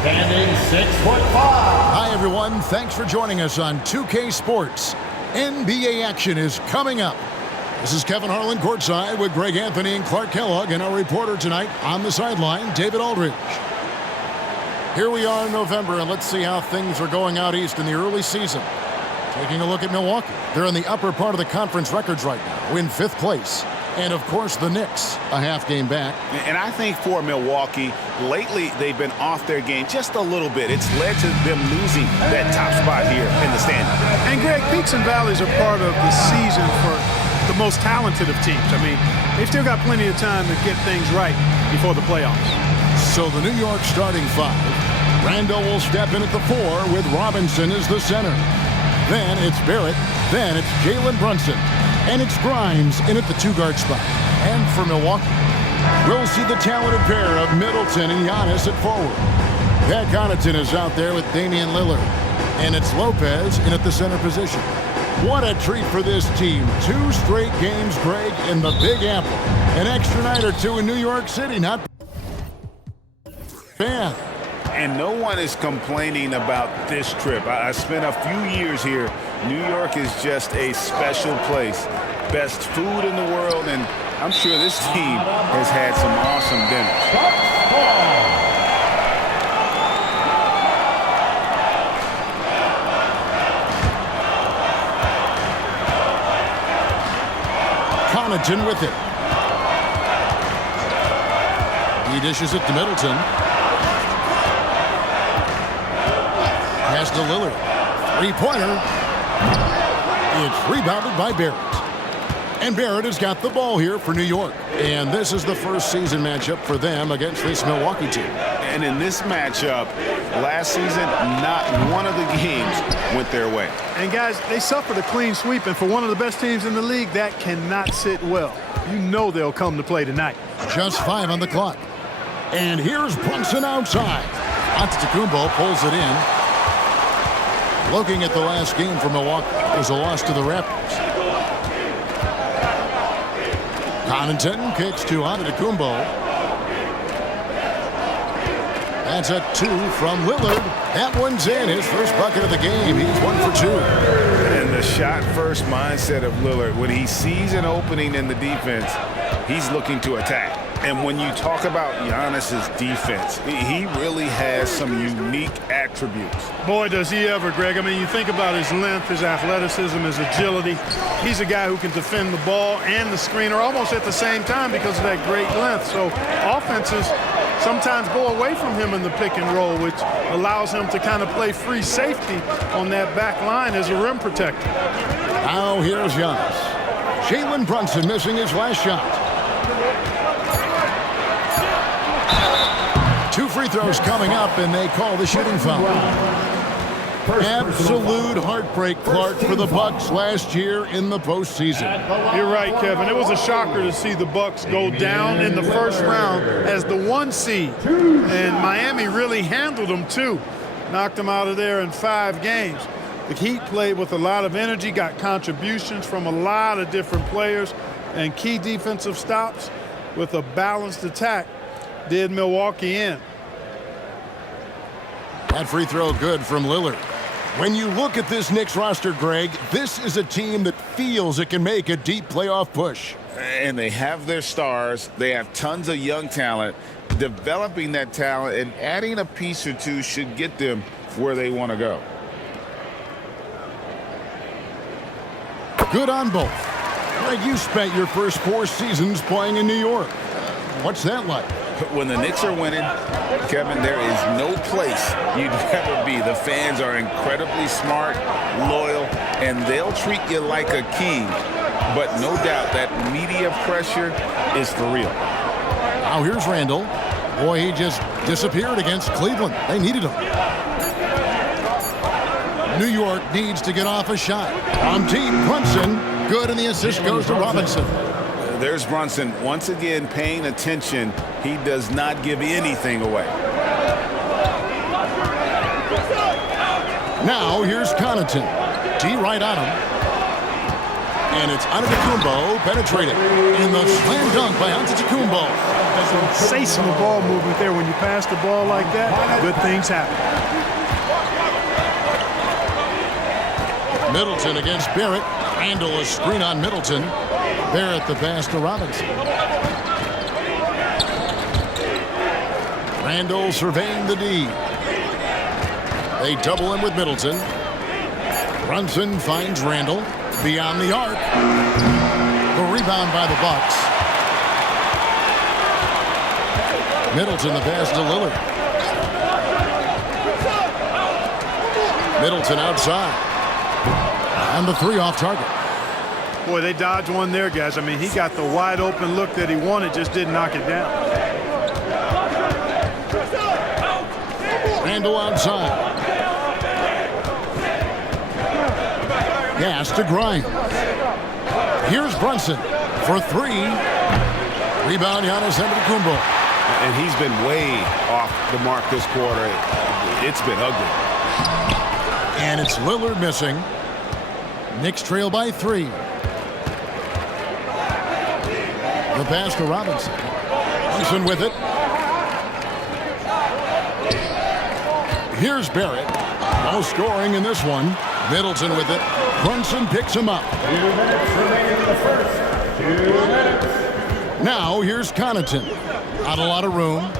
Standing 6'5". Hi, everyone. Thanks for joining us on 2K Sports. NBA action is coming up. This is Kevin Harlan courtside with Greg Anthony and Clark Kellogg, and our reporter tonight on the sideline, David Aldridge. Here we are in November, and let's see how things are going out east in the early season. Taking a look at Milwaukee. They're in the upper part of the conference records right now, in 5th place. And, of course, the Knicks, a half game back. And I think for Milwaukee, lately they've been off their game just a little bit. It's led to them losing that top spot here in the standings. And, Greg, peaks and valleys are part of the season for the most talented of teams. I mean, they've still got plenty of time to get things right before the playoffs. So the New York starting 5. Randall will step in at the 4 with Robinson as the center. Then it's Barrett. Then it's Jalen Brunson. And it's Grimes in at the 2-guard spot. And for Milwaukee, we'll see the talented pair of Middleton and Giannis at forward. Pat Connaughton is out there with Damian Lillard. And it's Lopez in at the center position. What a treat for this team. 2 straight games, Greg, in the Big Apple. An extra night or 2 in New York City. Not bad. And no one is complaining about this trip. I spent a few years here. New York is just a special place. Best food in the world, and I'm sure this team has had some awesome dinners. Connaughton with it. He dishes it to Middleton. Pass to Lillard. 3-pointer. It's rebounded by Barrett. And Barrett has got the ball here for New York. And this is the first season matchup for them against this Milwaukee team. And in this matchup, last season, not one of the games went their way. And, guys, they suffered a clean sweep, and for one of the best teams in the league, that cannot sit well. You know they'll come to play tonight. Just 5 on the clock. And here's Brunson outside. Antetokounmpo pulls it in. Looking at the last game for Milwaukee, it was a loss to the Raptors. Connaughton kicks to Antetokounmpo. That's a 2 from Lillard. That one's in. His first bucket of the game. He's 1 for 2. And the shot-first mindset of Lillard, when he sees an opening in the defense, he's looking to attack. And when you talk about Giannis's defense, he really has some unique attributes. Boy, does he ever, Greg. I mean, you think about his length, his athleticism, his agility. He's a guy who can defend the ball and the screener almost at the same time because of that great length. So offenses sometimes go away from him in the pick and roll, which allows him to kind of play free safety on that back line as a rim protector. Now here's Giannis. Jalen Brunson missing his last shot. 2 free throws coming up, and they call the shooting foul. Absolute heartbreak, Clark, for the Bucks last year in the postseason. You're right, Kevin. It was a shocker to see the Bucks go down in the first round as the 1 seed. And Miami really handled them, too. Knocked them out of there in 5 games. The Heat played with a lot of energy, got contributions from a lot of different players, and key defensive stops with a balanced attack did Milwaukee in. That free throw good from Lillard. When you look at this Knicks roster, Greg, this is a team that feels it can make a deep playoff push. And they have their stars. They have tons of young talent. Developing that talent and adding a piece or 2 should get them where they want to go. Good on both. Greg, you spent your first 4 seasons playing in New York. What's that like? When the Knicks are winning, Kevin, there is no place you'd rather be. The fans are incredibly smart, loyal, and they'll treat you like a king. But no doubt that media pressure is for real. Now here's Randall. Boy, he just disappeared against Cleveland. They needed him. New York needs to get off a shot. On deep, Brunson. Good, and the assist goes to Robinson. There's Brunson once again paying attention. He does not give anything away. Now here's Connaughton. D right on him. And it's Antetokounmpo penetrating. And the slam dunk by Antetokounmpo. Sensational ball movement there. When you pass the ball like that, good things happen. Middleton against Barrett. Randall a screen on Middleton. Barrett the pass to Robinson. Randall surveying the D. They double him with Middleton. Brunson finds Randall beyond the arc. The rebound by the Bucks. Middleton the pass to Lillard. Middleton outside. And the three off target. Boy, they dodged one there, guys. I mean, he got the wide open look that he wanted, just didn't knock it down. Randall outside. Gas to Grimes. Here's Brunson for three. Rebound, Giannis Antetokounmpo. And he's been way off the mark this quarter. It's been ugly. And it's Lillard missing. Knicks trail by 3. The pass to Robinson. Brunson with it. Here's Barrett. No scoring in this one. Middleton with it. Brunson picks him up. 2 minutes remaining in the first. 2 minutes. Now here's Connaughton. Not a lot of room.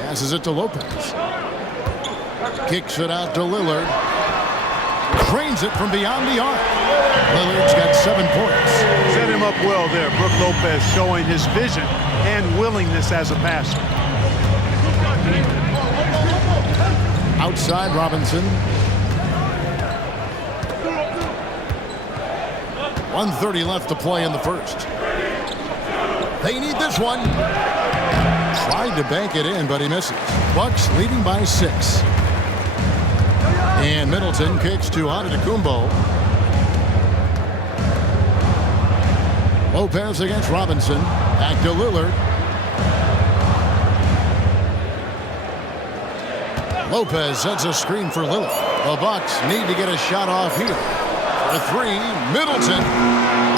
Passes it to Lopez. Kicks it out to Lillard. Trains it from beyond the arc. Lillard's got 7 points. Set him up well there. Brook Lopez showing his vision and willingness as a passer. Outside Robinson. 1:30 left to play in the first. They need this one. Tried to bank it in, but he misses. Bucks leading by 6. And Middleton kicks to Antetokounmpo. Lopez against Robinson. Back to Lillard. Lopez sets a screen for Lillard. The Bucks need to get a shot off here. For 3, Middleton.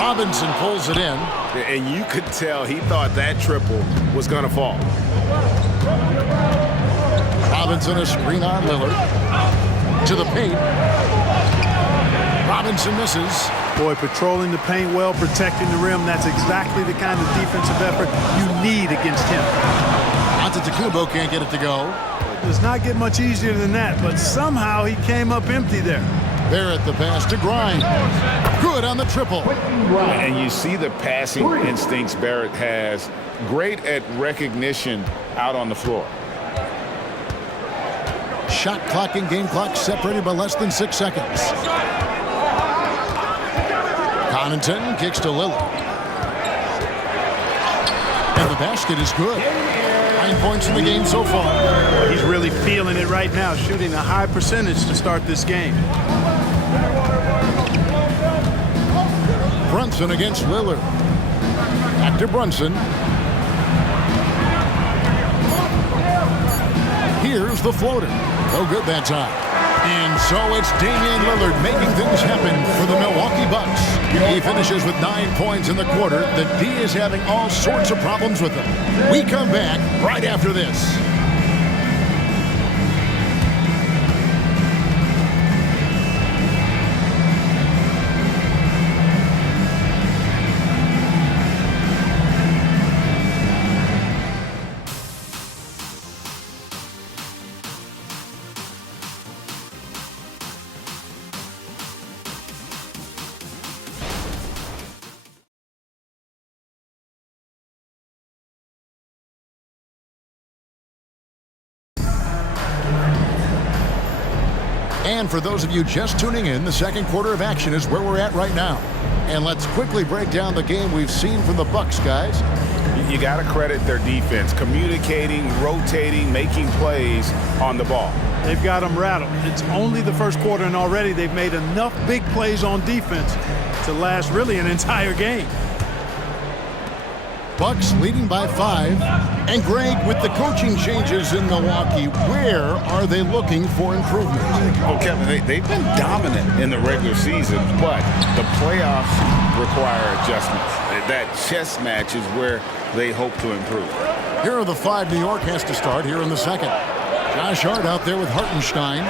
Robinson pulls it in. And you could tell he thought that triple was going to fall. Robinson a screen on Lillard. To the paint. Robinson misses. Boy, patrolling the paint well, protecting the rim. That's exactly the kind of defensive effort you need against him. Antetokounmpo can't get it to go. It does not get much easier than that, but somehow he came up empty there. Barrett the pass to Grimes. Good on the triple. And you see the passing instincts Barrett has. Great at recognition out on the floor. Shot clock and game clock separated by less than 6 seconds. Connaughton kicks to Lillard. And the basket is good. 9 points in the game so far. He's really feeling it right now, shooting a high percentage to start this game. Brunson against Lillard. Back to Brunson. Here's the floater. No good that time. And so it's Damian Lillard making things happen for the Milwaukee Bucks. He finishes with 9 points in the quarter. The D is having all sorts of problems with him. We come back right after this. And for those of you just tuning in, the second quarter of action is where we're at right now. And let's quickly break down the game we've seen from the Bucks, guys. You got to credit their defense, communicating, rotating, making plays on the ball. They've got them rattled. It's only the first quarter, and already they've made enough big plays on defense to last really an entire game. Bucks leading by 5. And Greg, with the coaching changes in Milwaukee, where are they looking for improvement? Well, Kevin, they've been dominant in the regular season, but the playoffs require adjustments. That chess match is where they hope to improve. Here are the 5 New York has to start here in the second. Josh Hart out there with Hartenstein.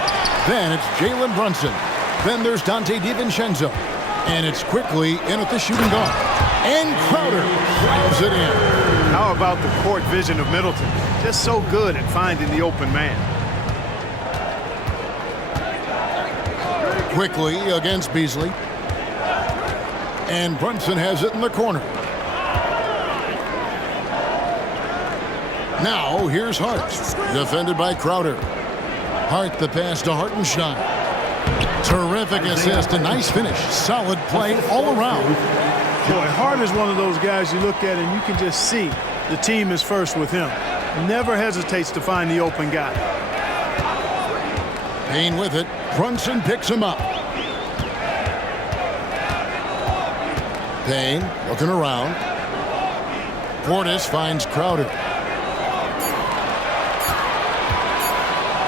Then it's Jalen Brunson. Then there's Dante DiVincenzo. And it's quickly in at the shooting guard. And Crowder drives it in. How about the court vision of Middleton? Just so good at finding the open man. Quickly against Beasley. And Brunson has it in the corner. Now here's Hart. Defended by Crowder. Hart the pass to Hartenstein. Terrific assist, a nice finish. Solid play all around. Boy, Hart is one of those guys you look at and you can just see the team is first with him. Never hesitates to find the open guy. Payne with it. Brunson picks him up. Payne looking around. Portis finds Crowder.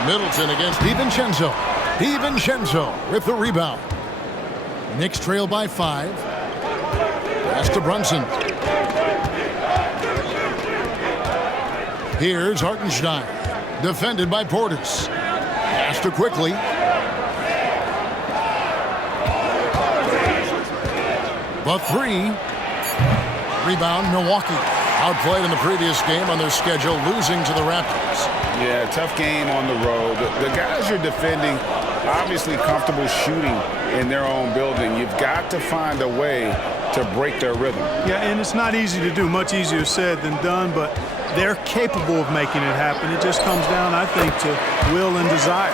Middleton against DiVincenzo. DiVincenzo with the rebound. Knicks trail by 5. Pass to Brunson. Here's Hartenstein. Defended by Portis. Pass to quickly. The 3. Rebound, Milwaukee. Outplayed in the previous game on their schedule, losing to the Raptors. Yeah, tough game on the road. The guys you're defending, obviously comfortable shooting in their own building. You've got to find a way to break their rhythm. Yeah, and it's not easy to do. Much easier said than done, but they're capable of making it happen. It just comes down, I think, to will and desire.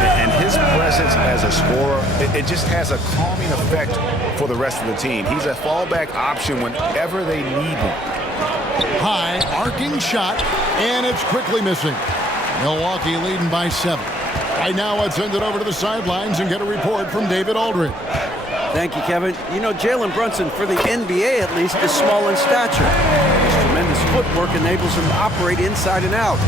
And his presence as a scorer, it just has a calming effect for the rest of the team. He's a fallback option whenever they need him. High, arcing shot, and it's quickly missing. Milwaukee leading by 7. Right now, let's send it over to the sidelines and get a report from David Aldridge. Thank you, Kevin. You know, Jalen Brunson, for the NBA at least, is small in stature. His tremendous footwork enables him to operate inside and out.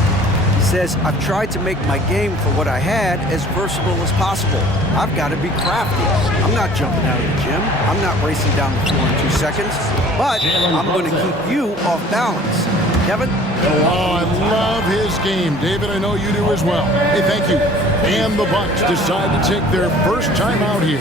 He says, I've tried to make my game for what I had as versatile as possible. I've got to be crafty. I'm not jumping out of the gym. I'm not racing down the floor in 2 seconds. But I'm going to keep you off balance. Kevin? Oh, I love his game. David, I know you do as well. Hey, thank you. And the Bucks decide to take their first time out here.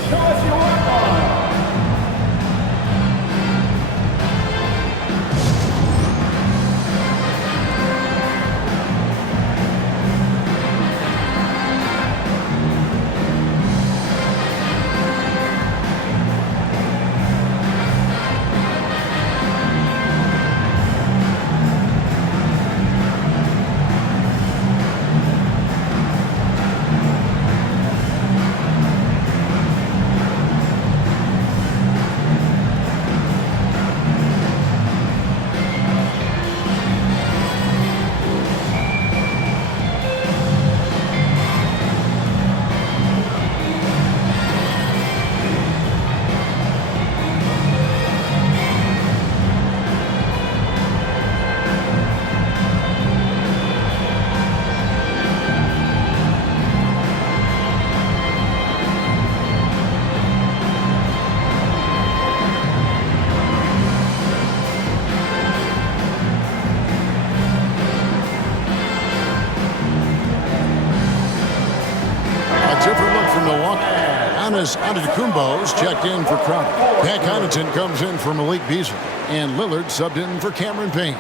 Antetokounmpo's checked in for Crowder. Pat Connaughton comes in for Malik Beasley. And Lillard subbed in for Cameron Payne.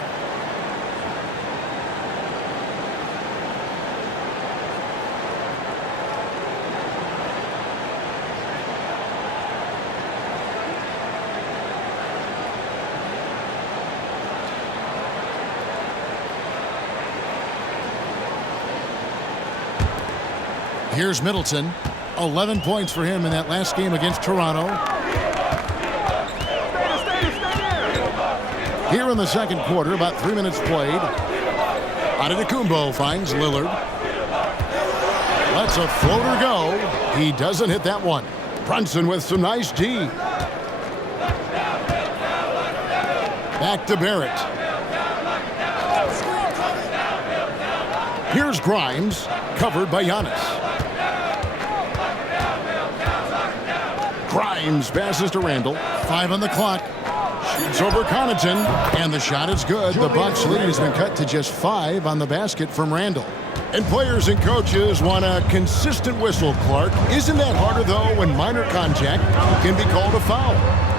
Here's Middleton. 11 points for him in that last game against Toronto. Here in the second quarter, about 3 minutes played. Antetokounmpo finds Lillard. Lets a floater go. He doesn't hit that one. Brunson with some nice D. Back to Barrett. Here's Grimes, covered by Giannis. Grimes passes to Randall. 5 on the clock. Shoots over Connaughton, and the shot is good. The Bucks' lead has been cut to just 5 on the basket from Randall. And players and coaches want a consistent whistle, Clark. Isn't that harder, though, when minor contact can be called a foul?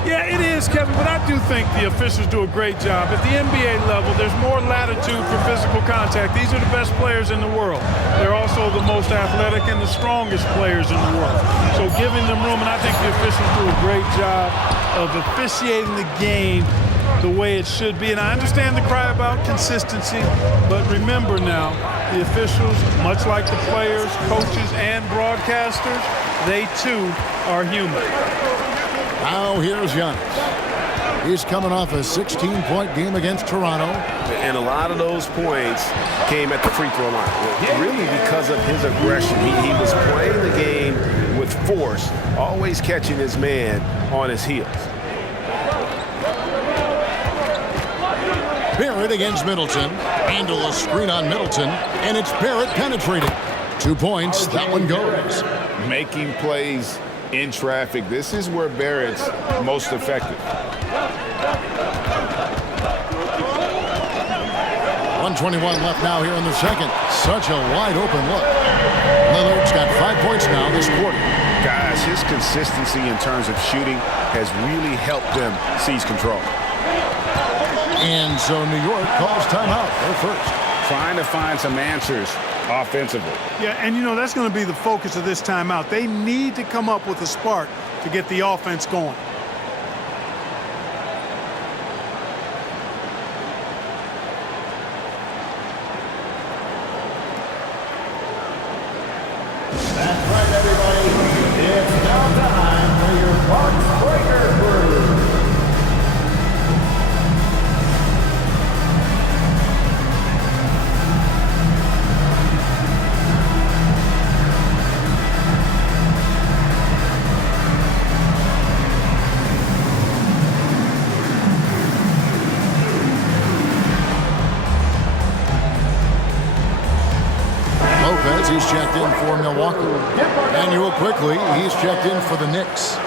Yeah, it is, Kevin, but I do think the officials do a great job. At the NBA level, there's more latitude for physical contact. These are the best players in the world. They're also the most athletic and the strongest players in the world. So giving them room, and I think the officials do a great job of officiating the game the way it should be. And I understand the cry about consistency, but remember now, the officials, much like the players, coaches, and broadcasters, they too are human. Now here's Giannis. He's coming off a 16-point game against Toronto. And a lot of those points came at the free throw line. Really because of his aggression. He was playing the game with force, always catching his man on his heels. Barrett against Middleton. Handle a screen on Middleton, and it's Barrett penetrating. 2 points, that one goes. Making plays in traffic. This is where Barrett's most effective. 1:21 left now here in the second. Such a wide open look. Lillard's got 5 points now this quarter. Guys, his consistency in terms of shooting has really helped them seize control. And so New York calls timeout. They're first. Trying to find some answers offensively. Yeah, and you know, that's going to be the focus of this timeout. They need to come up with a spark to get the offense going. That's right, everybody. It's now time for your Bucks Breaker Brew. He's checked in for Milwaukee. Manuel quickly, he's checked in for the Knicks.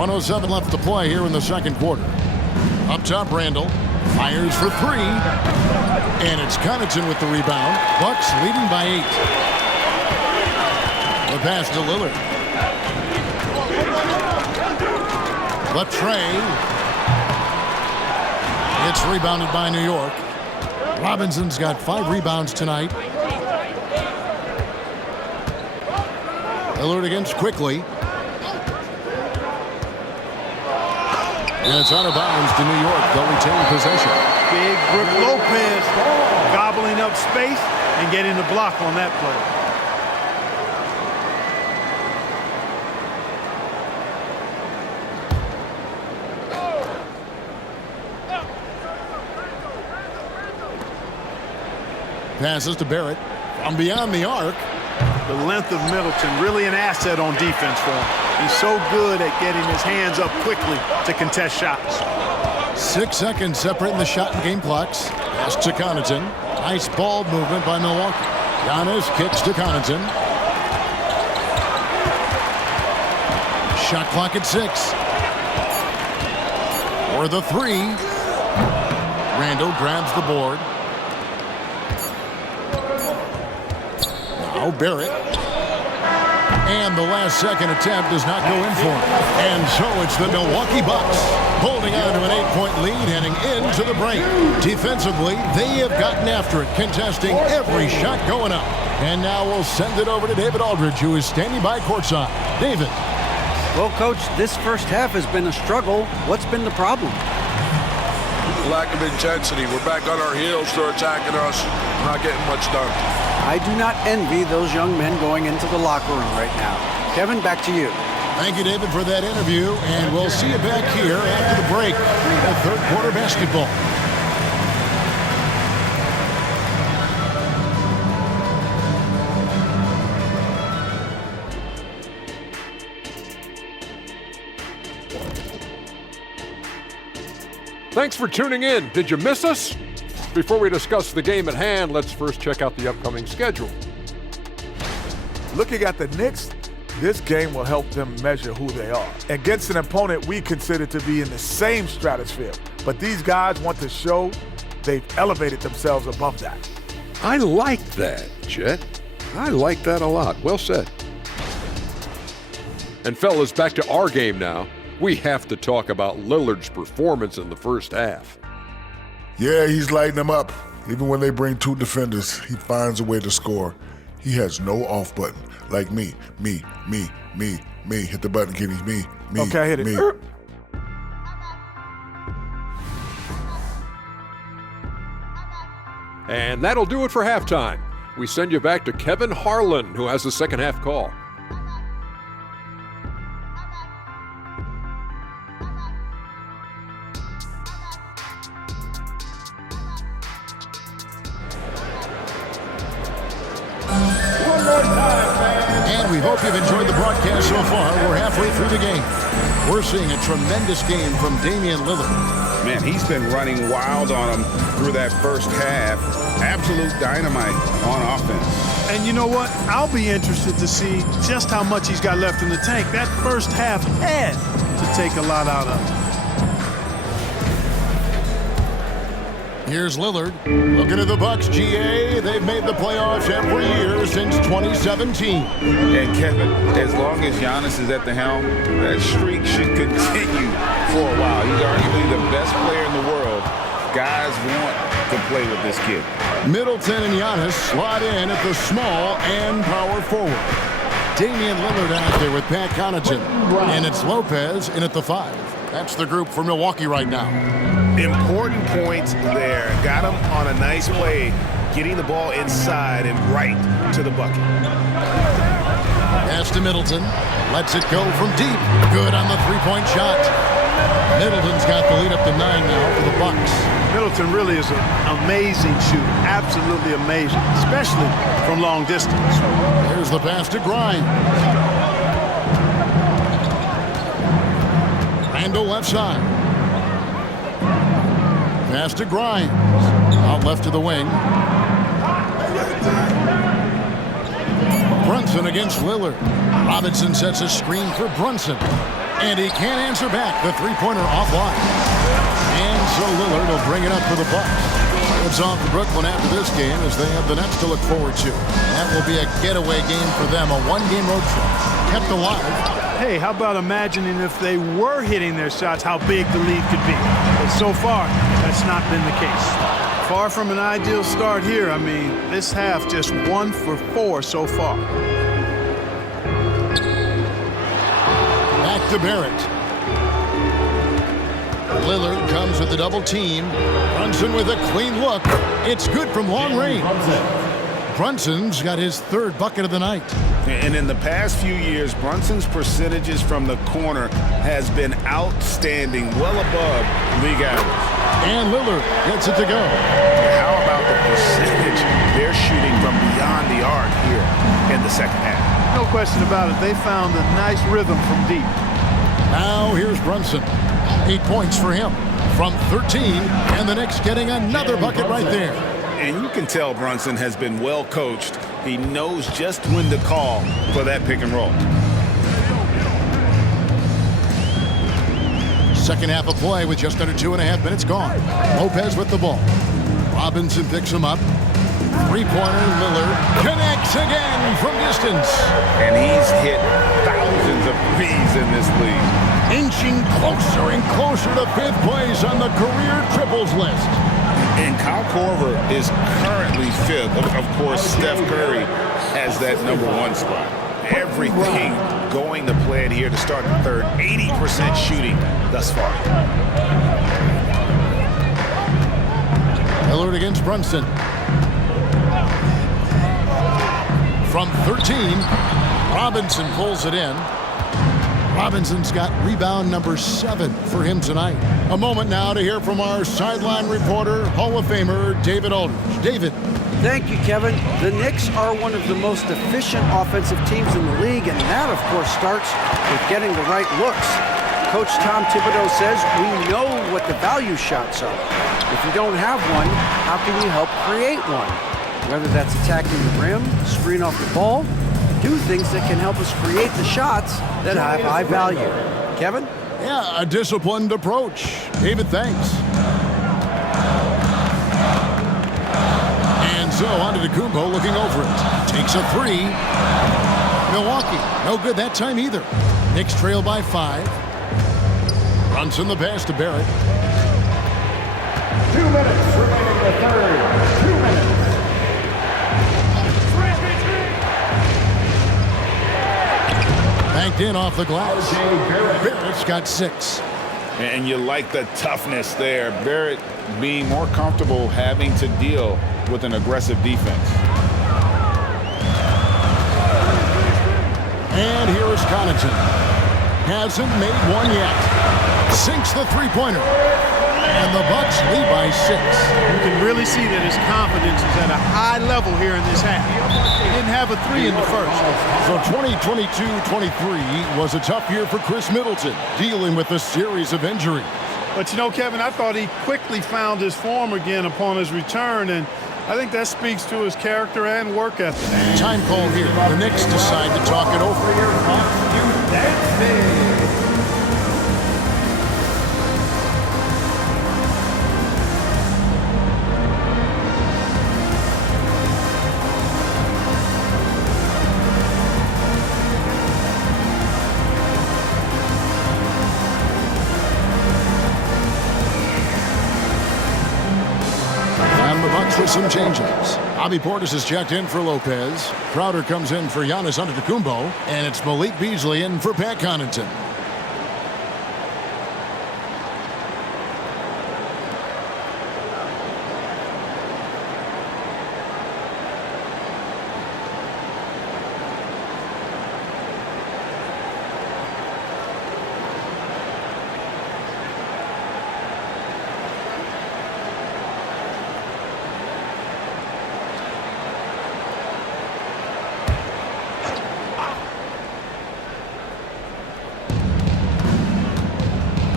.107 left to play here in the second quarter. Up top, Randall fires for 3. And it's Connaughton with the rebound. Bucks leading by 8. The pass to Lillard. The tray. It's rebounded by New York. Robinson's got 5 rebounds tonight. Lillard against quickly. And it's out of bounds to New York. They'll retain possession. Big Brook Lopez gobbling up space and getting the block on that play. Passes to Barrett from beyond the arc. The length of Middleton, really an asset on defense for him. He's so good at getting his hands up quickly to contest shots. 6 seconds separating the shot and game clocks. Pass to Connaughton. Nice ball movement by Milwaukee. Giannis kicks to Connaughton. Shot clock at 6. For the 3. Randall grabs the board. Now Barrett. And the last second attempt does not go in for him. And so it's the Milwaukee Bucks holding on to an 8-point lead heading into the break. Defensively, they have gotten after it, contesting every shot going up. And now we'll send it over to David Aldridge, who is standing by courtside. David. Well, Coach, this first half has been a struggle. What's been the problem? Lack of intensity. We're back on our heels. They're attacking us. Not getting much done. I do not envy those young men going into the locker room right now. Kevin, back to you. Thank you, David, for that interview, and we'll see you back here after the break with third quarter basketball. Thanks for tuning in. Did you miss us? Before we discuss the game at hand, let's first check out the upcoming schedule. Looking at the Knicks, this game will help them measure who they are against an opponent we consider to be in the same stratosphere. But these guys want to show they've elevated themselves above that. I like that, Chet. I like that a lot. Well said. And fellas, back to our game now. We have to talk about Lillard's performance in the first half. Yeah, he's lighting them up. Even when they bring two defenders, he finds a way to score. He has no off button. Like me. Hit the button, Kenny. Me. Okay, hit it. Me. And that'll do it for halftime. We send you back to Kevin Harlan, who has the second half call. And we hope you've enjoyed the broadcast so far. We're halfway through the game. We're seeing a tremendous game from Damian Lillard. Man, he's been running wild on him through that first half. Absolute dynamite on offense. And you know what? I'll be interested to see just how much he's got left in the tank. That first half had to take a lot out of him. Here's Lillard. Looking at the Bucks, GA. They've made the playoffs every year since 2017. And Kevin, as long as Giannis is at the helm, that streak should continue for a while. He's arguably the best player in the world. Guys want to play with this kid. Middleton and Giannis slot in at the small and power forward. Damian Lillard out there with Pat Connaughton. And it's Lopez in at the 5. That's the group for Milwaukee right now. Important points there. Got him on a nice play, getting the ball inside and right to the bucket. Pass to Middleton. Lets it go from deep. Good on the three-point shot. Middleton's got the lead up to 9 now for the Bucks. Middleton really is an amazing shooter. Absolutely amazing, especially from long distance. Here's the pass to Grimes. Randall left side. Pass to Grimes. Out left to the wing. Brunson against Lillard. Robinson sets a screen for Brunson. And he can't answer back. The three-pointer offline. And so Lillard will bring it up for the Bucks. It's off to Brooklyn after this game as they have the Nets to look forward to. That will be a getaway game for them. A one-game road trip. Kept alive. Hey, how about imagining if they were hitting their shots, how big the lead could be? But so far, that's not been the case. Far from an ideal start here. I mean, this half just 1 for 4 so far. Back to Barrett. Lillard comes with the double team. Brunson with a clean look. It's good from long range. Brunson's got his 3rd bucket of the night. And in the past few years, Brunson's percentages from the corner has been outstanding, well above league average. And Lillard gets it to go. How about the percentage they're shooting from beyond the arc here in the second half? No question about it. They found a nice rhythm from deep. Now here's Brunson. 8 points for him from 13. And the Knicks getting another bucket right there. And you can tell Brunson has been well coached. He knows just when to call for that pick and roll. Second half of play with just under 2.5 minutes gone. Lopez with the ball. Robinson picks him up. Three-pointer, Lillard connects again from distance. And he's hit thousands of threes in this league. Inching closer and closer to 5th place on the career triples list. And Kyle Korver is currently 5th. Of course, Steph Curry has that #1 spot. Everything going to plan here to start the third. 80% shooting thus far. Lillard against Brunson. From 13, Robinson pulls it in. Robinson's got rebound number 7 for him tonight. A moment now to hear from our sideline reporter, Hall of Famer David Aldridge. David. Thank you, Kevin. The Knicks are one of the most efficient offensive teams in the league, and that, of course, starts with getting the right looks. Coach Tom Thibodeau says we know what the value shots are. If you don't have one, how can you help create one? Whether that's attacking the rim, screen off the ball, do things that can help us create the shots that have high value. Kevin? Yeah, a disciplined approach. David, thanks. And so on to Kumbo looking over it. Takes a 3. Milwaukee, no good that time either. Knicks trail by 5. Brunson the pass to Barrett. 2 minutes remaining in the third. 2 minutes. Banked in off the glass. Barrett's got 6. And you like the toughness there. Barrett being more comfortable having to deal with an aggressive defense. And here is Connaughton. Hasn't made one yet. Sinks the three-pointer. And the Bucks lead by 6. You can really see that his confidence is at a high level here in this half. He didn't have a 3 in the first. So 2022-23 was a tough year for Chris Middleton, dealing with a series of injuries. But you know, Kevin, I thought he quickly found his form again upon his return, and I think that speaks to his character and work ethic. Time call here. The Knicks decide to talk it over. With some changes. Bobby Portis is checked in for Lopez. Crowder comes in for Giannis Antetokounmpo. And it's Malik Beasley in for Pat Connaughton.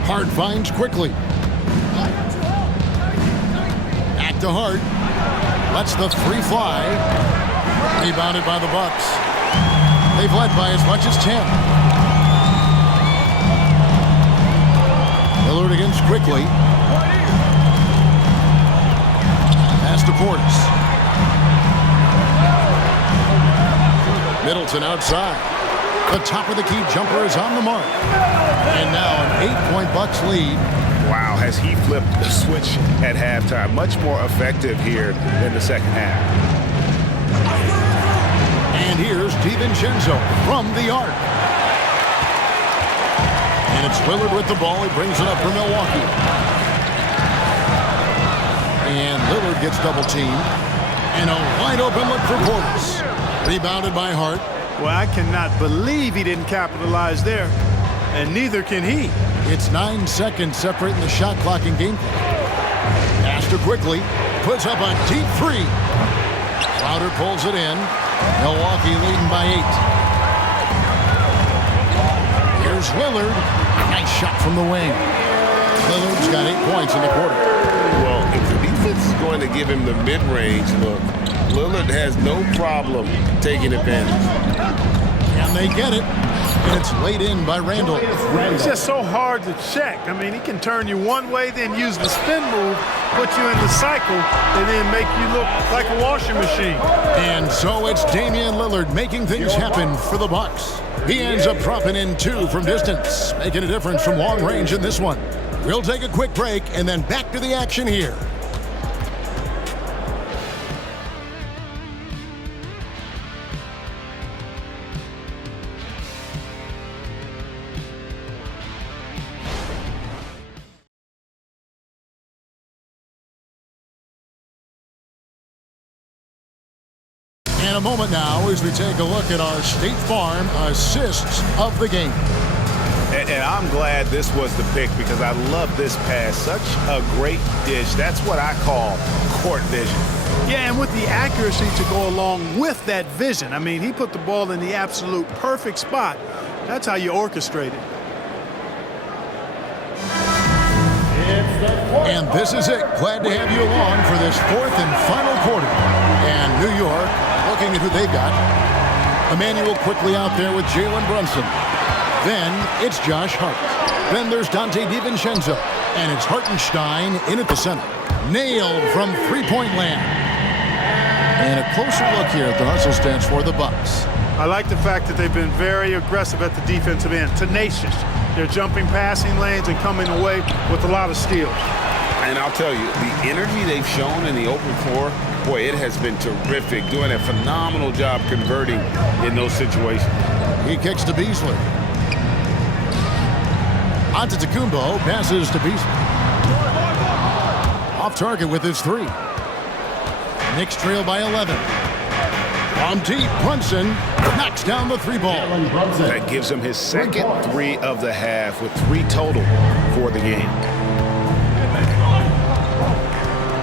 Hart finds quickly. Back to Hart. Lets the 3 fly. Rebounded by the Bucks. They've led by as much as 10. Lillard against quickly. Pass to Portis. Middleton outside. The top of the key jumper is on the mark. And now an 8-point Bucks lead. Wow, has he flipped the switch at halftime. Much more effective here in the second half. And here's DiVincenzo from the arc. And it's Lillard with the ball. He brings it up for Milwaukee. And Lillard gets double teamed. And a wide open look for Portis. Rebounded by Hart. Well, I cannot believe he didn't capitalize there. And neither can he. It's 9 seconds separating the shot clock and game clock. Astor quickly puts up a deep 3. Crowder pulls it in. Milwaukee leading by 8. Here's Lillard. Nice shot from the wing. Lillard's got 8 points in the quarter. Well, if the defense is going to give him the mid-range look, Lillard has no problem taking advantage. And they get it. And it's laid in by Randall. It's just so hard to check. I mean, he can turn you one way, then use the spin move, put you in the cycle, and then make you look like a washing machine. And so it's Damian Lillard making things happen for the Bucks. He ends up dropping in 2 from distance, making a difference from long range in this one. We'll take a quick break and then back to the action here. And a moment now as we take a look at our State Farm assists of the game. And I'm glad this was the pick because I love this pass. Such a great dish. That's what I call court vision. Yeah, and with the accuracy to go along with that vision. I mean, he put the ball in the absolute perfect spot. That's how you orchestrate it. And this is it. Glad to have you along for this fourth and final quarter. And New York looking at who they've got. Emmanuel quickly out there with Jalen Brunson. Then it's Josh Hart. Then there's Dante DiVincenzo. And it's Hartenstein in at the center. Nailed from three-point land. And a closer look here at the hustle stats for the Bucks. I like the fact that they've been very aggressive at the defensive end. Tenacious. They're jumping passing lanes and coming away with a lot of steals. And I'll tell you, the energy they've shown in the open floor, boy, it has been terrific. Doing a phenomenal job converting in those situations. He kicks to Beasley. Onto Tacumbo, passes to Beasley. Off target with his three. Knicks trail by 11. From deep, Brunson knocks down the three ball. That gives him his second three of the half with 3 total for the game.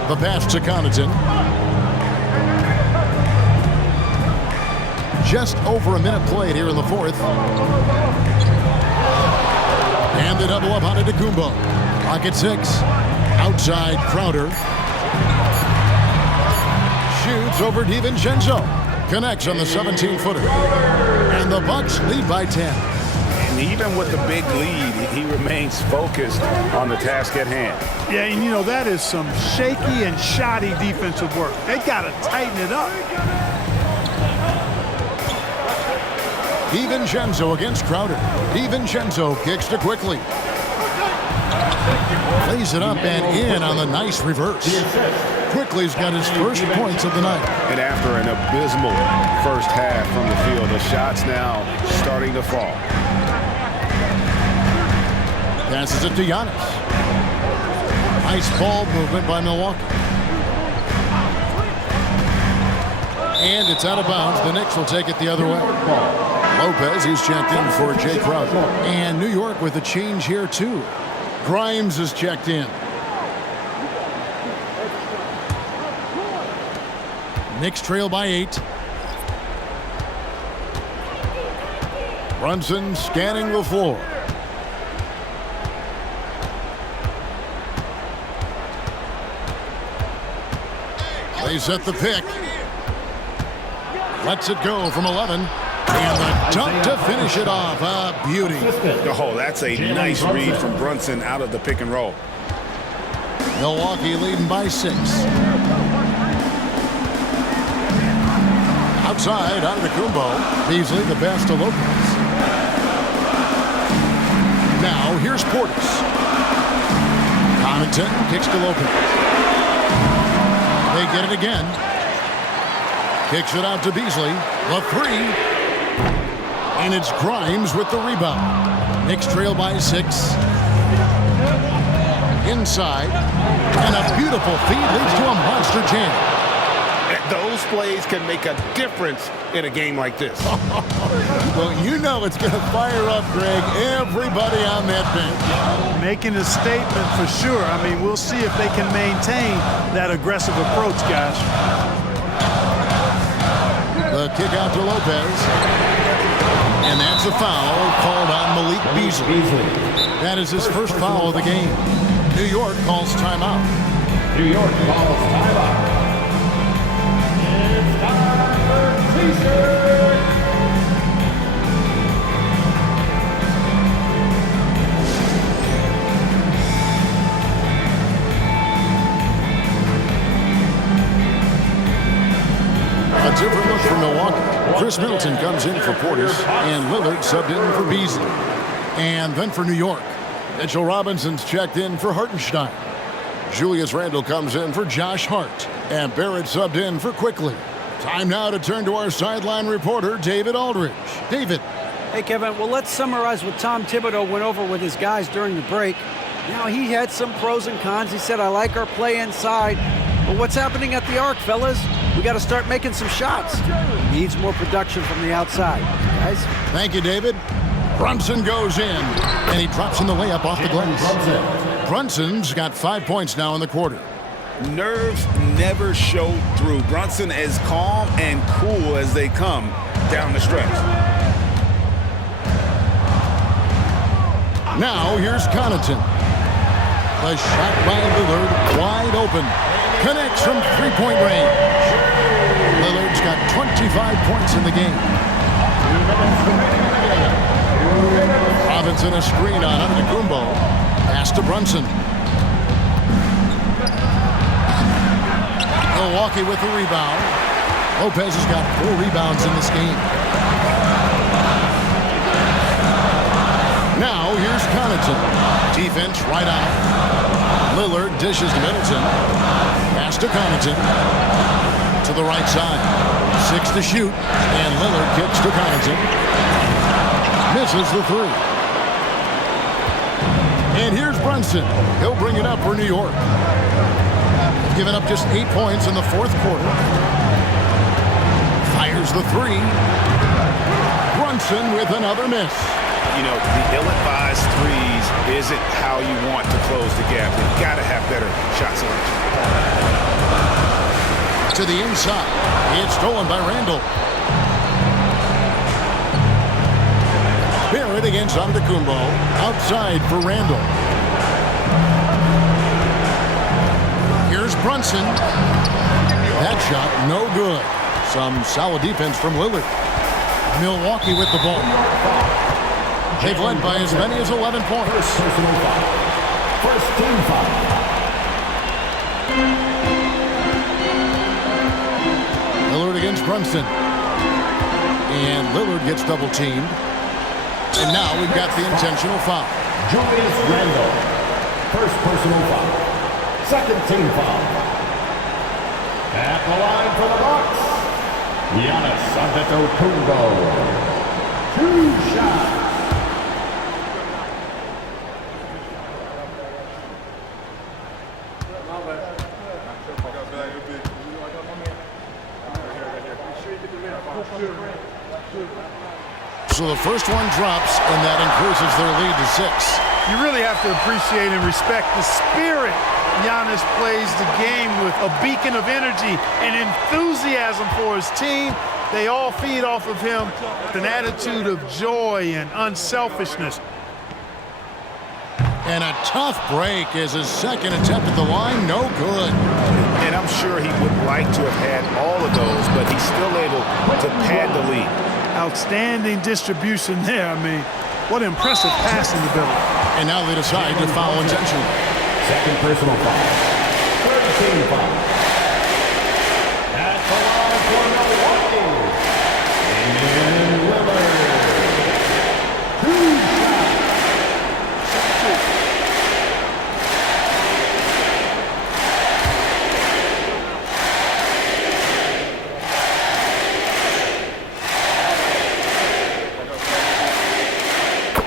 The pass to Connaughton. Just over a minute played here in the fourth. And the double up onto Tacumbo. Pocket 6. Outside Crowder. Shoots over DiVincenzo. Connects on the 17-footer. And the Bucks lead by 10. And even with the big lead, he remains focused on the task at hand. Yeah, and you know, that is some shaky and shoddy defensive work. They got to tighten it up. DiVincenzo against Crowder. DiVincenzo kicks to Quickly. Plays it up and in on the nice reverse. Quickly's got his first points of the night. And after an abysmal first half from the field, the shots now starting to fall. Passes it to Giannis. Nice ball movement by Milwaukee. And it's out of bounds. The Knicks will take it the other way. Lopez, he's checked in for Jay Crowder. And New York with a change here, too. Grimes is checked in. Knicks trail by 8. Brunson scanning the floor. They set the pick. Lets it go from 11. And the dunk to finish it off. A beauty. Oh, that's a nice read from Brunson out of the pick and roll. Milwaukee leading by 6. Outside, out of Tacumbo. Beasley, the pass to Lopez. Now, here's Portis. Connaughton kicks to Lopez. They get it again. Kicks it out to Beasley. The 3. And it's Grimes with the rebound. Knicks trail by 6. Inside. And a beautiful feed leads to a monster jam. Those plays can make a difference in a game like this. Well, you know it's going to fire up, Greg, everybody on that bench. Making a statement for sure. I mean, we'll see if they can maintain that aggressive approach, guys. The kick out to Lopez. And that's a foul called on Malik Beasley. That is his first foul of the game. New York calls timeout. New York calls timeout. It's time for Preseason. A different look for Milwaukee. Chris Middleton comes in for Portis, and Lillard subbed in for Beasley. And then for New York, Mitchell Robinson's checked in for Hartenstein. Julius Randle comes in for Josh Hart, and Barrett subbed in for Quickly. Time now to turn to our sideline reporter, David Aldridge. David. Hey, Kevin, well, let's summarize what Tom Thibodeau went over with his guys during the break. Now, he had some pros and cons. He said, I like our play inside. But what's happening at the arc, fellas? We got to start making some shots. He needs more production from the outside. Guys? Thank you, David. Brunson goes in, and he drops in the layup off the glass. Brunson's got 5 points now in the quarter. Nerves never show through. Brunson as calm and cool as they come down the stretch. Now here's Connaughton. The shot by Lillard, wide open. Connects from three-point range. Lillard's got 25 points in the game. Robinson a screen on Antetokounmpo. Pass to Brunson. Milwaukee with the rebound. Lopez has got 4 rebounds in this game. Now here's Connaughton. Defense right out. Lillard dishes to Middleton. Pass to Connaughton. To the right side. 6 to shoot. And Lillard kicks to Connaughton. Misses the 3. And here's Brunson. He'll bring it up for New York. Given up just 8 points in the fourth quarter. Fires the 3. Brunson with another miss. You know, the ill-advised threes isn't how you want to close the gap. You've got to have better shot selection. To the inside. It's stolen by Randall. Barrett against Antetokounmpo. Outside for Randall. Here's Brunson. That shot no good. Some solid defense from Lillard. Milwaukee with the ball. They've led by as many as 11 points. Personal foul. First team foul. Lillard against Brunson. And Lillard gets double teamed. And now we've got the intentional foul. Julius Randle. First personal foul. Second team foul. At the line for the Bucks, Giannis Antetokounmpo. 2 shots. So the first one drops, and that increases their lead to 6. You really have to appreciate and respect the spirit Giannis plays the game with, a beacon of energy and enthusiasm for his team. They all feed off of him with an attitude of joy and unselfishness. And a tough break as his second attempt at the line, no good. And I'm sure he would like to have had all of those, but he's still able to pad the lead. Outstanding distribution there. I mean, what impressive passing ability. And now they decide to foul intentionally. Second personal foul. Third team foul. At the line for Milwaukee, Damian Lillard. 2 shots.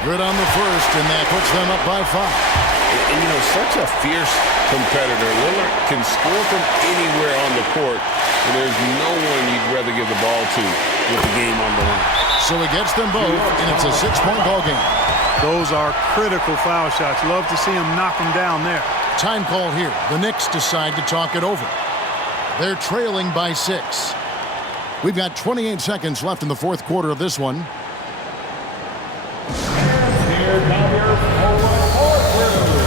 Good on the first, and that puts them up by 5. And you know, such a fierce competitor. Lillard can score from anywhere on the court, and there's no one you'd rather give the ball to with the game on the line. So he gets them both, and it's a 6-point ball game. Those are critical foul shots. Love to see him knock them down there. Time call here. The Knicks decide to talk it over. They're trailing by 6. We've got 28 seconds left in the fourth quarter of this one. Here come your forward crew.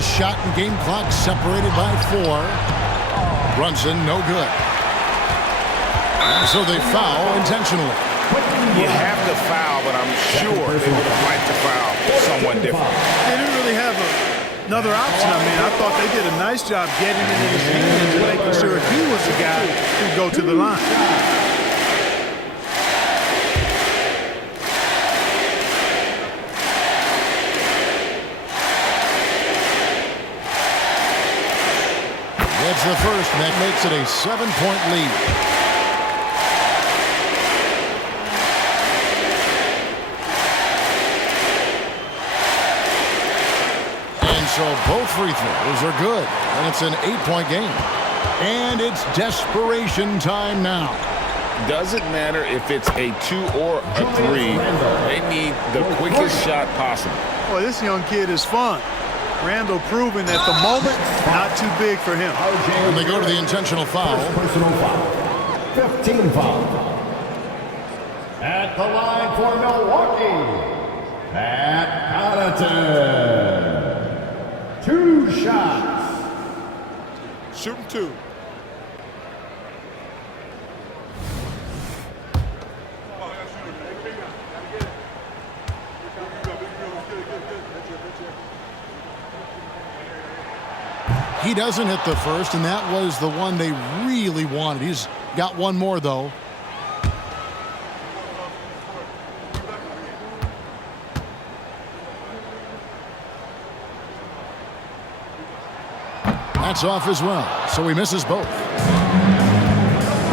the shot and game clock separated by 4. Brunson, no good. And so they foul intentionally. You have to foul, but I'm sure they would have liked to foul someone different. They didn't really have another option. I mean, I thought they did a nice job getting it in his hands and making sure he was the guy who'd go to the line. That's the first, and that makes it a 7-point lead. And so both free throws are good, and it's an 8-point game. And it's desperation time now. Doesn't matter if it's a 2 or a 3. They need the quickest shot possible. Boy, this young kid is fun. Randall proving that the moment, not too big for him. And they go to the intentional foul. Personal foul. 15 foul. At the line for Milwaukee, Pat Connaughton. 2 shots. Shooting 2. He doesn't hit the first, and that was the one they really wanted. He's got one more, though. That's off as well, so he misses both.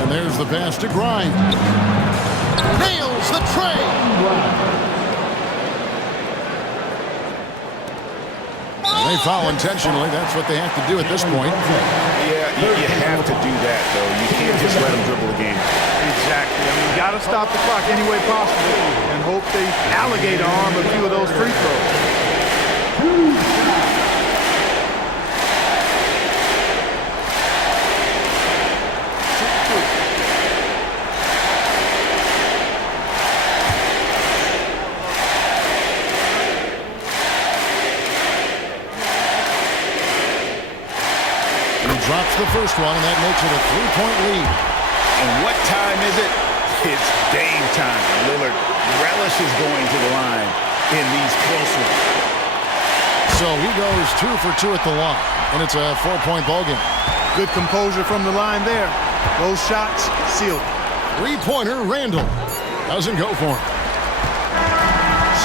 And there's the pass to Grimes. Nails the tray. They foul intentionally. That's what they have to do at this point. Yeah, you have to do that, though. You can't just let them dribble the game. Exactly. I mean, you got to stop the clock any way possible and hope they alligator arm a few of those free throws. Drops the first one, and that makes it a 3-point lead. And what time is it? It's game time. Lillard relishes going to the line in these close ones. So he goes 2 for 2 at the line, and it's a 4-point ball game. Good composure from the line there. Those shots sealed. 3-pointer, Randall. Doesn't go for him.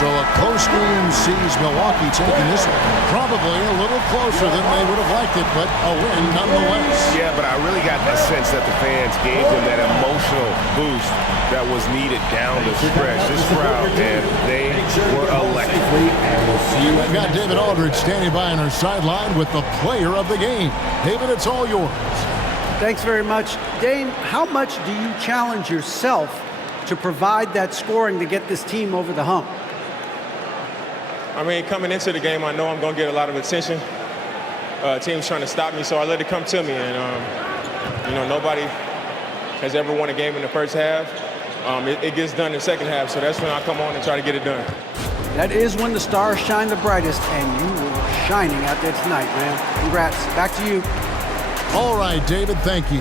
So a close game sees Milwaukee taking this one. Probably a little closer than they would have liked it, but a win nonetheless. Yeah, but I really got the sense that the fans gave them that emotional boost that was needed down the stretch. This crowd, and they were electric. We've got David Aldridge standing by on our sideline with the player of the game. David, it's all yours. Thanks very much. Dame, how much do you challenge yourself to provide that scoring to get this team over the hump? I mean, coming into the game, I know I'm going to get a lot of attention. Team's trying to stop me, so I let it come to me. And, you know, nobody has ever won a game in the first half. It gets done in the second half, so that's when I come on and try to get it done. That is when the stars shine the brightest, and you were shining out there tonight, man. Congrats. Back to you. All right, David, thank you.